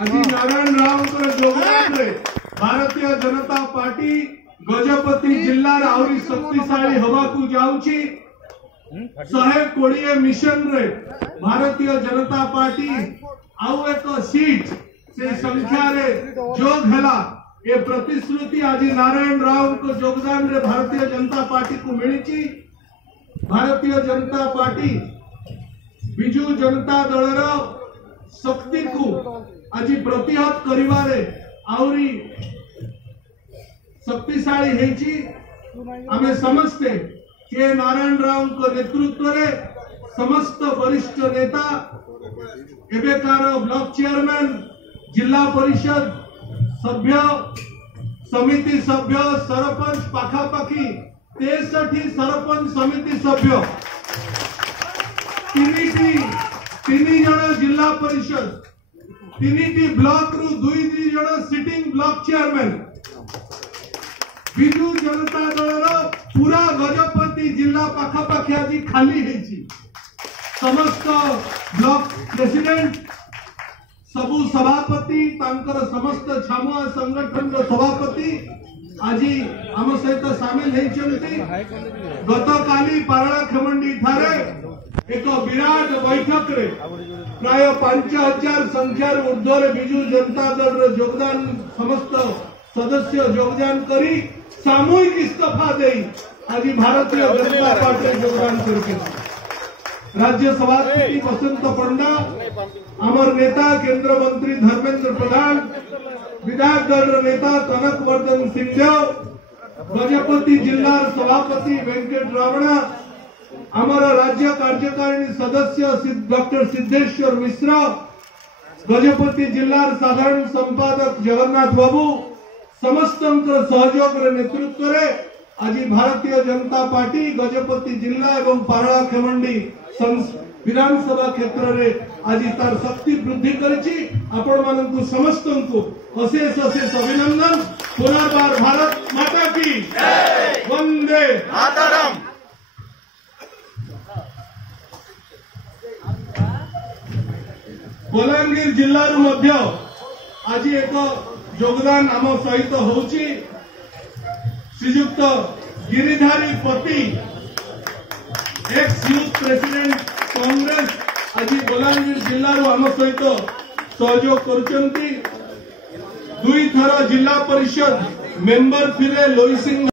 आज नारायण राव योगदान भारतीय जनता पार्टी गजपति जिल्लार आहरी शक्तिशाली हवा को जाऊँची 120 मिशन रे भारतीय जनता पार्टी आउ एक सीट से संख्या रे जोग हैला ये प्रतिश्रुति आज नारायण राव को योगदान रे भारतीय जनता पार्टी को मिली। भारतीय जनता पार्टी बिजू जनता दलर शक्ति को आज प्रतिहत करिवारे आउरी शक्तिशाली हेची। आमे समस्ते के नारायण राव को नेतृत्व रे समस्त वरिष्ठ नेता एबेकार ब्लॉक चेयरमैन जिला परिषद सभ्य समिति सभ्य सरपंच पाखापाखी 63 सरपंच समिति सभ्य 3 जन जिला परिषद 3 ब्लॉक रु 2 जन sitting block chairman Biju Janata दलर पूरा गजपति जिला पाखापाखी आज खाली है। समस्त ब्लॉक प्रेसिडेंट सबु सभापति तांकर समस्त छामुआ संगठन सभापति आज आम सहित सामिल होती। गत काली पारला खेमंडी ठारे एक विराट बैठक रे प्राय 5000 संख्यार ऊर्ध्वर बिजू जनता दल योगदान समस्त सदस्य योगदान करी सामूहिक इस्तीफा दे आज भारतीय जनता पार्टी योगदान करके राज्य सभापति बसंत पंडा अमर नेता केंद्र मंत्री धर्मेंद्र प्रधान विधायक दल नेता कनक वर्धन सिंहदेव गजपति जिला सभापति वेंकट रावणा अमर राज्य कार्यकारिणी सदस्य डॉक्टर सिद्धेश्वर मिश्र गजपति जिला साधारण संपादक जगन्नाथ बाबू समस्त सहयोग नेतृत्व रे आज भारतीय जनता पार्टी गजपति जिला एवं पारला खेमंडी विधानसभा क्षेत्र में आज तार शक्ति वृद्धि करिछि। आपण मानकु समस्त को अशेष अशेष अभिनंदन। पुनर्बार भारत माता की जय, वंदे मातरम। बलांगीर जिल्ला मध्य आज एक योगदान आम सहित होउछि। श्रीयुक्त गिरिधारी पति एक्स यूथ प्रेसिडेंट कांग्रेस आज बलांगीर जिल्ला आम सहित सहयोग करुचंती। 2 थर जिला परिषद मेंबर थिले लोई सिंह